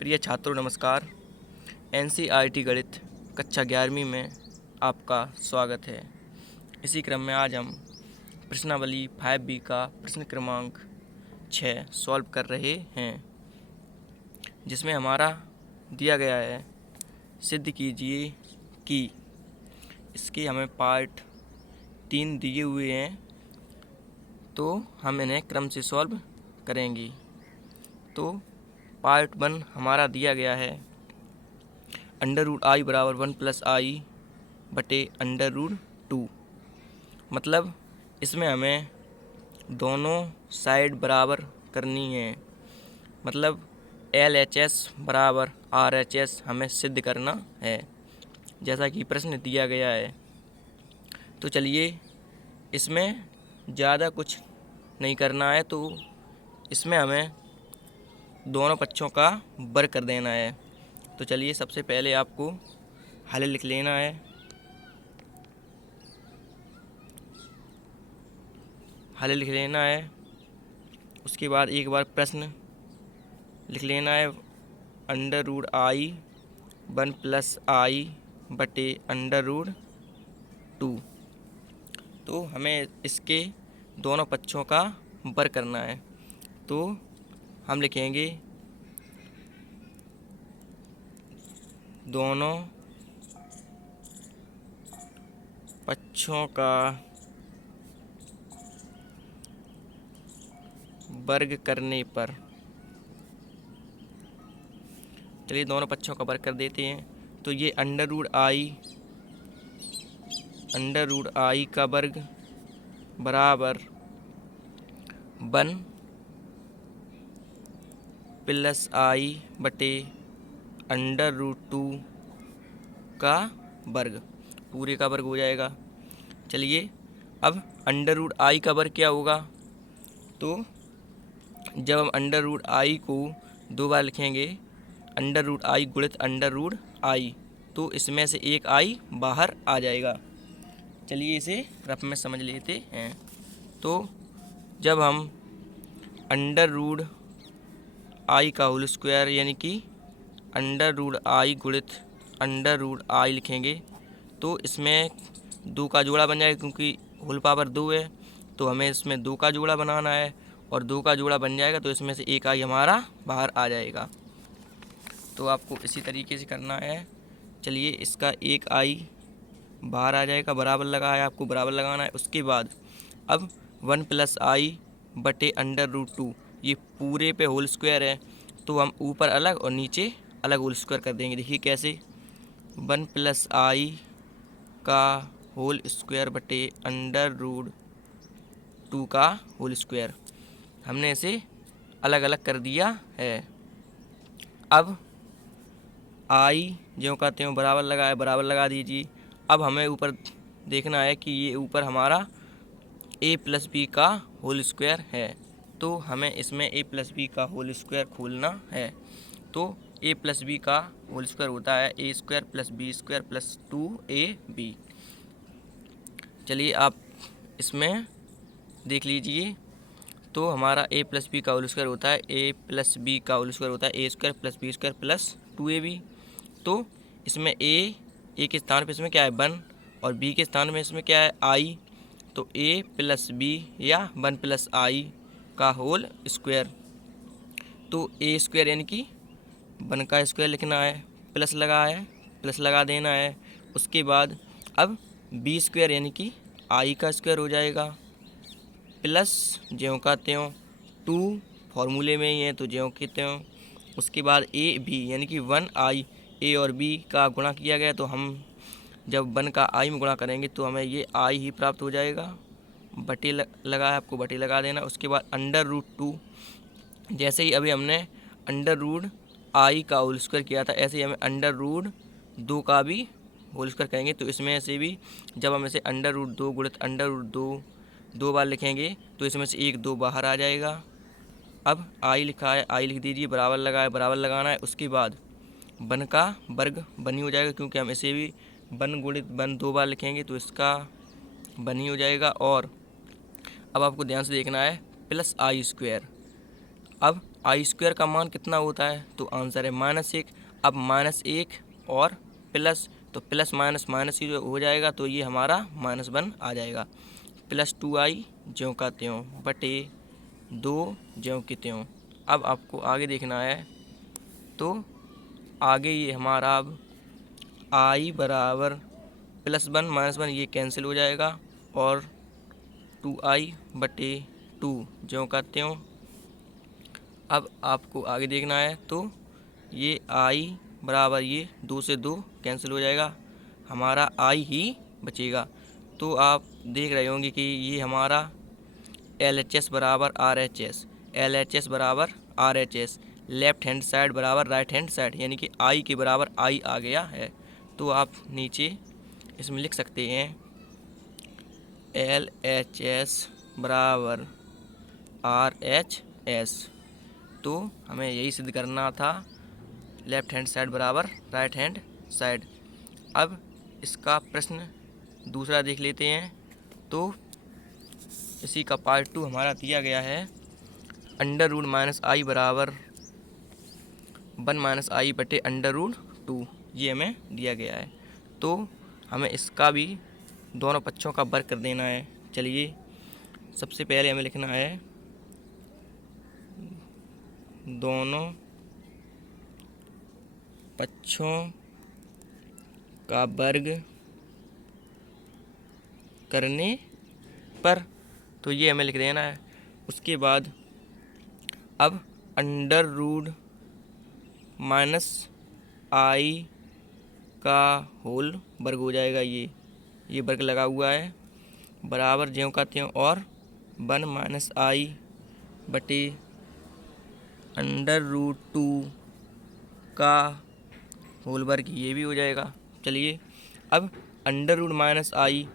प्रिय छात्रों नमस्कार। एनसीईआरटी गणित कक्षा 11वीं में आपका स्वागत है। इसी क्रम में आज हम प्रश्नावली 5B का प्रश्न क्रमांक 6 सॉल्व कर रहे हैं, जिसमें हमारा दिया गया है सिद्ध कीजिए कि। इसके हमें पार्ट 3 दिए हुए हैं, तो हम इन्हें क्रम से सॉल्व करेंगे। तो पार्ट 1 हमारा दिया गया है √i बराबर 1+i बटे √2। मतलब इसमें हमें दोनों साइड बराबर करनी है। मतलब LHS बराबर RHS हमें सिद्ध करना है, जैसा कि प्रश्न दिया गया है। तो चलिए, इसमें ज़्यादा कुछ नहीं करना है, तो इसमें हमें दोनों पक्षों का वर्ग कर देना है। तो चलिए, सबसे पहले आपको हल लिख लेना है। हल लिख लेना है, उसके बाद एक बार प्रश्न लिख लेना है। √i 1+i बटे √2। तो हमें इसके दोनों पक्षों का वर्ग करना है। तो हम लिखेंगे दोनों पक्षों का वर्ग करने पर। चलिए, दोनों पक्षों का वर्ग कर देते हैं। तो ये √i का वर्ग बराबर 1+i बटे √2 का वर्ग, पूरे का वर्ग हो जाएगा। चलिए, अब √i का वर्ग क्या होगा? तो जब हम √i को दो बार लिखेंगे, √i गुणित √i, तो इसमें से एक i बाहर आ जाएगा। चलिए, इसे रफ में समझ लेते हैं। तो जब हम √i का होल स्क्वायर यानी कि √i गुणित √i लिखेंगे, तो इसमें 2 का जोड़ा बन जाएगा, क्योंकि होल पावर 2 है, तो हमें इसमें 2 का जोड़ा बनाना है, और 2 का जोड़ा बन जाएगा तो इसमें से एक i हमारा बाहर आ जाएगा। तो आपको इसी तरीके से करना है। चलिए, इसका एक i बाहर आ जाएगा, बराबर लगा है, आपको बराबर लगाना है। उसके बाद अब 1+i बटे √2, ये पूरे पे होल स्क्वायर है, तो हम ऊपर अलग और नीचे अलग होल स्क्वायर कर देंगे। देखिए कैसे, 1+i का होल स्क्वायर बटे √2 का होल स्क्वायर, हमने इसे अलग अलग कर दिया है। अब i जो कहते हैं बराबर लगाए, बराबर लगा दीजिए। अब हमें ऊपर देखना है कि ये ऊपर हमारा a+b का होल स्क्वायर है, तो हमें इसमें a+b का होल स्क्वायर खोलना है। तो a+b का होल स्क्वायर होता है a² + b² + 2ab। चलिए, आप इसमें देख लीजिए। तो हमारा a+b का होल स्क्वायर होता है a+b का होल स्क्वायर होता है a² + b² + 2ab। तो इसमें a के स्थान पे इसमें क्या है 1, और b के स्थान में इसमें क्या है i, तो a+b या 1+i का होल स्क्वायर। तो a² यानी कि 1 का स्क्वायर लिखना है, प्लस लगा है, प्लस लगा देना है। उसके बाद अब b² यानी कि i का स्क्वायर हो जाएगा, प्लस ज्यों का त्यों 2 फॉर्मूले में ही है, तो ज्यों के त्यों। उसके बाद ab यानी कि 1i, a और b का गुणा किया गया, तो हम जब 1 का i में गुणा करेंगे तो हमें ये i ही प्राप्त हो जाएगा। बटे लगा है, आपको बटे लगा देना। उसके बाद √2, जैसे ही अभी हमने √i का होल स्क्वायर किया था, ऐसे ही हमें √2 का भी होल स्क्वायर करेंगे। तो इसमें से भी जब हम इसे √2 गुणित √2 दो बार लिखेंगे, तो इसमें से एक 2 बाहर आ जाएगा। अब i लिखा है, i लिख दीजिए, बराबर लगा है, बराबर लगाना है। उसके बाद 1 का वर्ग 1 ही हो जाएगा, क्योंकि हम इसे भी 1 गुणित 1 दो बार लिखेंगे, तो इसका 1 ही हो जाएगा। और अब आपको ध्यान से देखना है, +i²। अब आई स्क्वायर का मान कितना होता है, तो आंसर है -1। अब -1 और प्लस, तो प्लस माइनस माइनस ही हो जाएगा, तो ये हमारा -1 आ जाएगा। +2i ज्यों का त्यों बटे 2 ज्यों की त्यों। अब आपको आगे देखना है, तो आगे ये हमारा अब i बराबर +1 -1 ये कैंसिल हो जाएगा और 2i बटे 2 ज्यों का त्यों। अब आपको आगे देखना है, तो ये i बराबर ये 2 से 2 कैंसिल हो जाएगा, हमारा i ही बचेगा। तो आप देख रहे होंगे कि ये हमारा LHS बराबर RHS, LHS बराबर RHS, लेफ्ट हैंड साइड बराबर राइट हैंड साइड, यानी कि i के बराबर i आ गया है। तो आप नीचे इसमें लिख सकते हैं LHS बराबर RHS। तो हमें यही सिद्ध करना था, लेफ्ट हैंड साइड बराबर राइट हैंड साइड। अब इसका प्रश्न दूसरा देख लेते हैं। तो इसी का पार्ट 2 हमारा दिया गया है, √-i बराबर 1 - i बटे √2, ये हमें दिया गया है। तो हमें इसका भी दोनों पक्षों का वर्ग कर देना है। चलिए सबसे पहले हमें लिखना है दोनों पक्षों का वर्ग करने पर, तो ये हमें लिख देना है। उसके बाद अब √-i का होल वर्ग हो जाएगा, ये वर्ग लगा हुआ है, बराबर ज्यों का त्यों और 1 - i बटे √2 का होल वर्ग, ये भी हो जाएगा। चलिए अब √-i,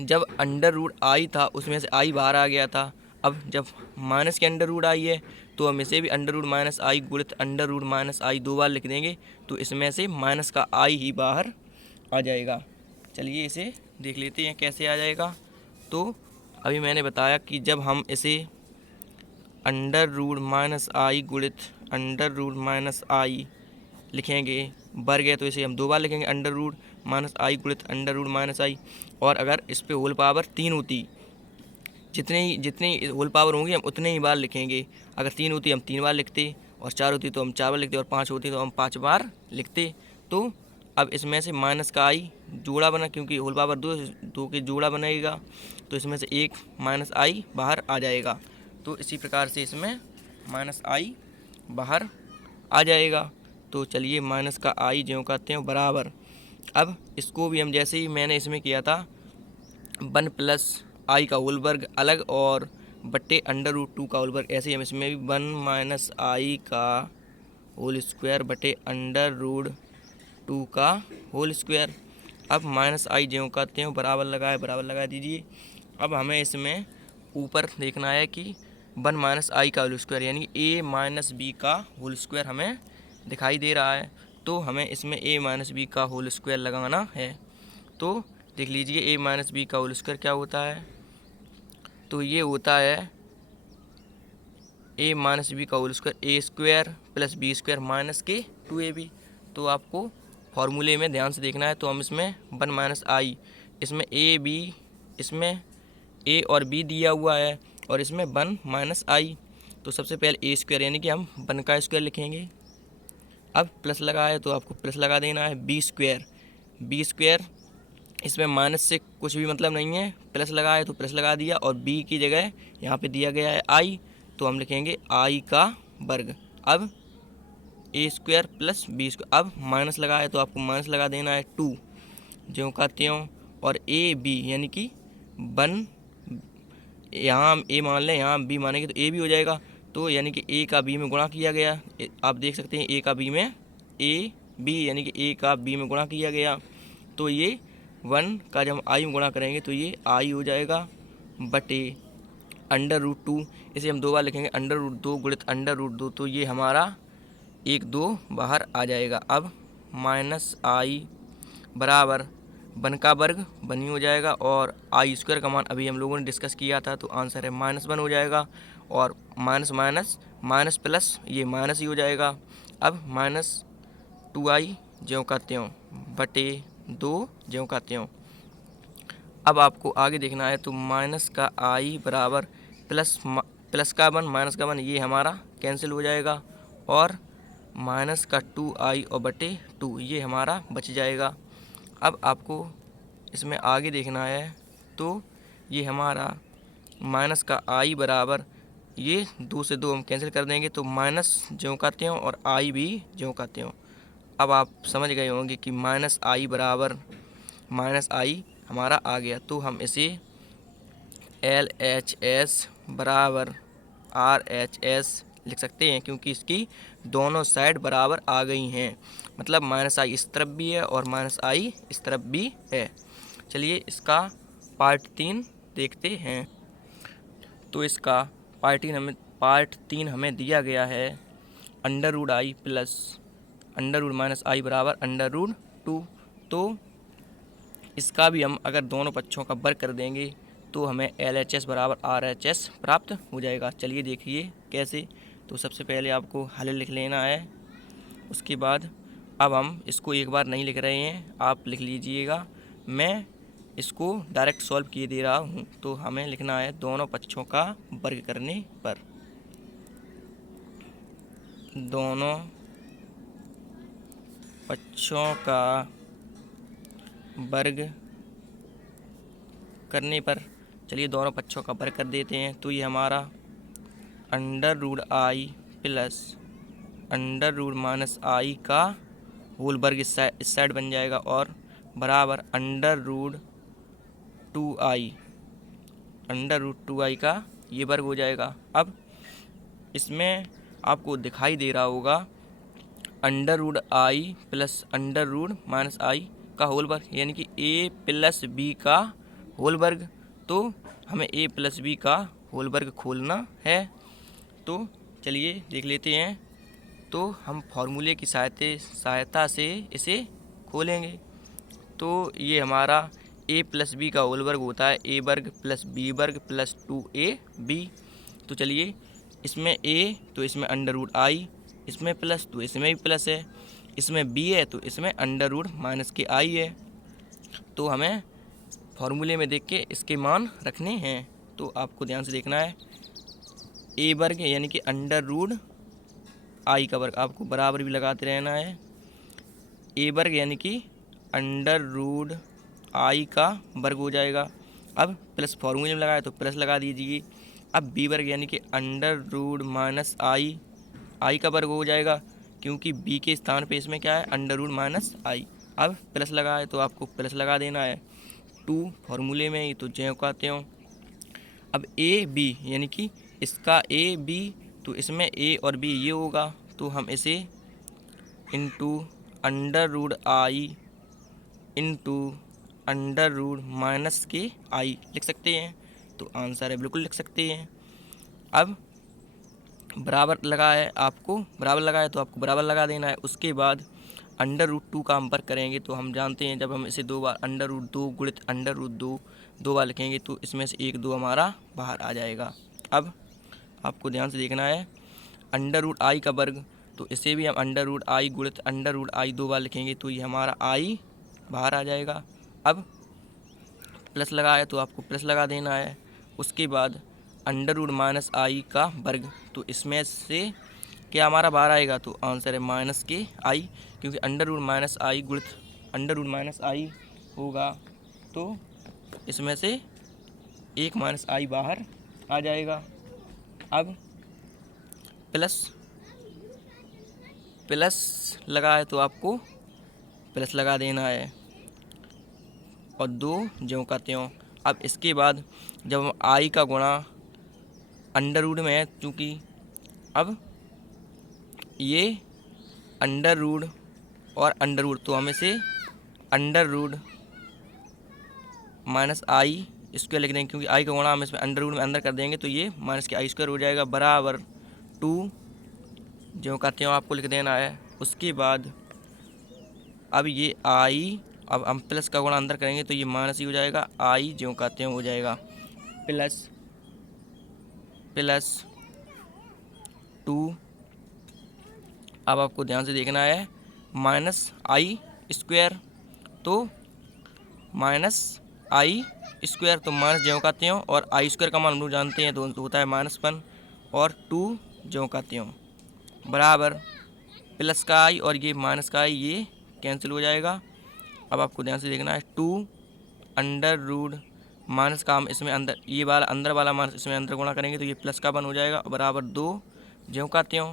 जब √i था उसमें से i बाहर आ गया था। अब जब माइनस के √i है तो हम इसे भी √-i गुणित √-i 2 बार लिख देंगे, तो इसमें से माइनस का i ही बाहर आ जाएगा। चलिए इसे देख लेते हैं कैसे आ जाएगा। तो अभी मैंने बताया कि जब हम इसे √-i गुणित √-i लिखेंगे, वर्ग है तो इसे हम 2 बार लिखेंगे, √-i गुणित √-i। और अगर इस पे होल पावर 3 होती, जितनी होल पावर होंगी हम उतने ही बार लिखेंगे। अगर 3 होती हम 3 बार लिखते, और 4 होती तो हम 4 बार लिखते, और 5 होती तो हम 5 बार लिखते। तो अब इसमें से माइनस का i जोड़ा बना, क्योंकि होल पावर 2 के जोड़ा बनेगा, तो इसमें से एक -i बाहर आ जाएगा। तो इसी प्रकार से इसमें -i बाहर आ जाएगा। तो चलिए माइनस का i ज्यों का त्यों बराबर, अब इसको भी हम जैसे ही मैंने इसमें किया था 1 + i का होल वर्ग अलग और बट्टे √2 का होल वर्ग, ऐसे ही हम इसमें भी 1 - i का होल स्क्वायर बटे √2 का होल स्क्वायर। अब -i ज्यों का त्यों बराबर लगा दीजिए। अब हमें इसमें ऊपर देखना है कि 1 - i का होल स्क्वायर, यानी a - b का होल स्क्वायर हमें दिखाई दे रहा है। तो हमें इसमें a - b का होल स्क्वायर लगाना है। तो देख लीजिए a - b का होल स्क्वायर क्या होता है, तो ये होता है a - b का whole square a² + b² minus के 2ab। तो आपको फॉर्मूले में ध्यान से देखना है। तो हम इसमें 1 - i, इसमें इसमें a और b दिया हुआ है, और इसमें 1 - i। तो सबसे पहले a² यानी कि हम 1 का स्क्वायर लिखेंगे। अब प्लस लगा है तो आपको प्लस लगा देना है, b² इसमें माइनस से कुछ भी मतलब नहीं है, प्लस लगा है तो प्लस लगा दिया, और b की जगह यहाँ पे दिया गया है i, तो हम लिखेंगे i का वर्ग। अब a² + b², अब माइनस लगा है तो आपको माइनस लगा देना है 2 ज्यों का त्यों, और ab यानी कि 1, यहाँ हम a मान लें, यहाँ b मानेंगे तो a भी हो जाएगा। तो यानी कि a का b में गुणा किया गया, आप देख सकते हैं a का b में b यानी कि a का b में गुणा किया गया। तो ये 1 का जब हम i में गुणा करेंगे तो ये i हो जाएगा बटे √2, इसे हम 2 बार लिखेंगे, √2 गुणित √2, तो ये हमारा 1 2 बाहर आ जाएगा। अब -i बराबर 1 का वर्ग 1 ही हो जाएगा, और i² का मान अभी हम लोगों ने डिस्कस किया था, तो आंसर है -1 हो जाएगा। और माइनस माइनस माइनस प्लस ये माइनस ही हो जाएगा। अब -2i ज्यों का त्यों बटे 2 ज्यों का त्यों। अब आपको आगे देखना है तो माइनस का i बराबर प्लस का 1 माइनस का 1 ये हमारा कैंसिल हो जाएगा और माइनस का 2i और बटे 2 ये हमारा बच जाएगा। अब आपको इसमें आगे देखना है तो ये हमारा माइनस का i बराबर ये 2 से 2 हम कैंसिल कर देंगे तो माइनस ज्यों का त्यों और i भी ज्यों का त्यों। अब आप समझ गए होंगे कि माइनस i बराबर माइनस i हमारा आ गया, तो हम इसे LHS बराबर RHS लिख सकते हैं क्योंकि इसकी दोनों साइड बराबर आ गई हैं। मतलब माइनस i इस तरफ भी है और माइनस i इस तरफ भी है। चलिए इसका पार्ट 3 देखते हैं। तो इसका पार्ट 3 हमें दिया गया है √i प्लस √-i बराबर √2। तो इसका भी हम अगर दोनों पक्षों का वर्ग कर देंगे तो हमें LHS बराबर RHS प्राप्त हो जाएगा। चलिए देखिए कैसे। तो सबसे पहले आपको हल लिख लेना है। उसके बाद अब हम इसको एक बार नहीं लिख रहे हैं, आप लिख लीजिएगा। मैं इसको डायरेक्ट सॉल्व किए दे रहा हूँ। तो हमें लिखना है दोनों पक्षों का वर्ग करने पर, दोनों पक्षों का वर्ग करने पर। चलिए दोनों पक्षों का वर्ग कर देते हैं। तो ये हमारा √i प्लस √-i का होल वर्ग इस साइड बन जाएगा और बराबर √2i का ये वर्ग हो जाएगा। अब इसमें आपको दिखाई दे रहा होगा √i प्लस √-i का होल वर्ग यानी कि a प्लस b का होल वर्ग। तो हमें a प्लस b का होल वर्ग खोलना है। तो चलिए देख लेते हैं। तो हम फॉर्मूले की सहायता से इसे खोलेंगे। तो ये हमारा a प्लस बी का होल वर्ग होता है a वर्ग प्लस b वर्ग प्लस 2ab। तो चलिए इसमें a तो इसमें √i, इसमें प्लस तो इसमें भी प्लस है, इसमें b है तो इसमें √-i है। तो हमें फॉर्मूले में देख के इसके मान रखने हैं। तो आपको ध्यान से देखना है a वर्ग यानी कि √i का वर्ग आपको बराबर भी लगाते रहना है। a वर्ग यानी कि √i का वर्ग हो जाएगा। अब प्लस फॉर्मूले में लगाए तो प्लस लगा दीजिए। अब b वर्ग यानी कि √-i का वर्ग हो जाएगा क्योंकि b के स्थान पे इसमें क्या है √-i। अब प्लस लगाए तो आपको प्लस लगा देना है 2 फॉर्मूले में ही तो ज्यों का त्यों। अब a b यानी कि इसका a b तो इसमें a और b ये होगा तो हम इसे इंटू √i इंटू √-i लिख सकते हैं। तो आंसर है बिल्कुल लिख सकते हैं। अब बराबर लगाए तो आपको बराबर लगा देना है। उसके बाद √2 का हम वर्ग करेंगे तो हम जानते हैं जब हम इसे 2 बार √2 गुणित √2 2 बार लिखेंगे तो इसमें से 1 2 हमारा बाहर आ जाएगा। अब आपको ध्यान से देखना है √i का वर्ग तो इसे भी हम √i गुणित √i 2 बार लिखेंगे तो ये हमारा i बाहर आ जाएगा। अब प्लस लगाए तो आपको प्लस लगा देना है। उसके बाद √-i का वर्ग तो इसमें से क्या हमारा बाहर आएगा तो आंसर है -i क्योंकि √-i गुणित √-i होगा तो इसमें से एक -i बाहर आ जाएगा। अब प्लस लगाए तो आपको प्लस लगा देना है और 2 ज्यों का त्यों। अब इसके बाद जब हम i का गुणा अंडर में है चूँकि अब ये अंडर और अंडर तो हम इसे √-i स्क्वायर लिख देंगे क्योंकि i का गुणा हम इसमें अंडर में अंदर कर देंगे तो ये -i² हो जाएगा बराबर 2 ज्यों का त्यों आपको लिख देना है। उसके बाद अब ये i अब हम प्लस का गुणा अंदर करेंगे तो ये माइनस ही हो जाएगा, i ज्यों का त्यों हो जाएगा प्लस 2, अब आपको ध्यान से देखना है माइनस आई स्क्वायर, तो माइनस आई स्क्वायर, तो माइनस ज्यों का त्यों, और आई स्क्वायर का मान हम लोग जानते हैं तो होता है -1, और 2 ज्यों का त्यों बराबर प्लस का आई और ये माइनस का आई, ये कैंसिल हो जाएगा। अब आपको ध्यान से देखना है 2 अंडर रूट माइनस का हम इसमें अंदर, ये वाला अंदर वाला माइनस इसमें अंदर गुणा करेंगे तो ये प्लस का 1 हो जाएगा बराबर 2 ज्यों का त्यों।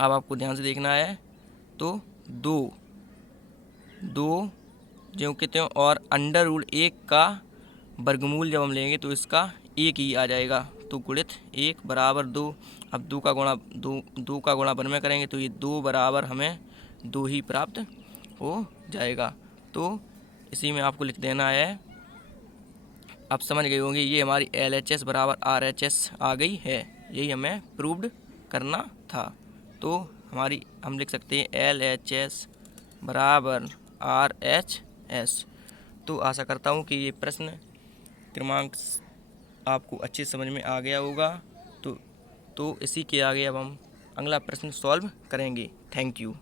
अब आपको ध्यान से देखना है तो 2 ज्यों के त्यों, और अंडर रूट 1 का वर्गमूल जब हम लेंगे तो इसका 1 ही आ जाएगा, तो गुणित 1 बराबर 2। अब 2 का गुणा 1 में करेंगे तो ये 2 बराबर हमें 2 ही प्राप्त हो जाएगा। तो इसी में आपको लिख देना है, आप समझ गए होंगे, ये हमारी LHS बराबर RHS आ गई है, यही हमें प्रूव्ड करना था। तो हम लिख सकते हैं LHS बराबर RHS। तो आशा करता हूँ कि ये प्रश्न क्रमांक आपको अच्छे समझ में आ गया होगा। तो इसी के आगे अब हम अगला प्रश्न सॉल्व करेंगे। Thank you.